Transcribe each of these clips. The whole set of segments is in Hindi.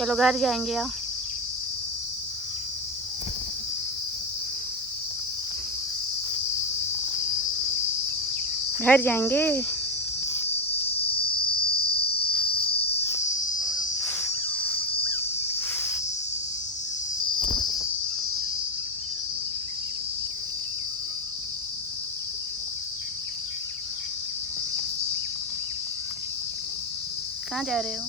चलो घर जाएंगे आप। घर जाएंगे। कहाँ जा रहे हो?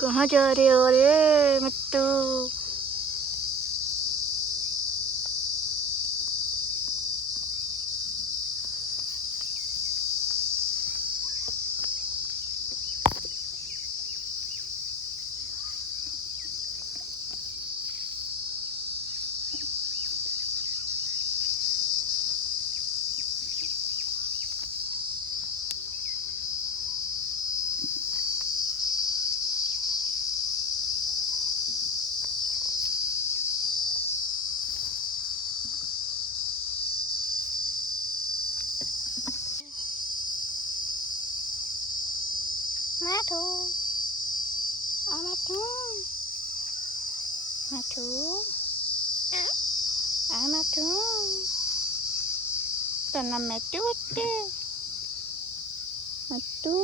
कहाँ जा रहे हो रे मिट्टू? Matu, oh Matu, Matu, ah Matu, tanam Matu, Matu.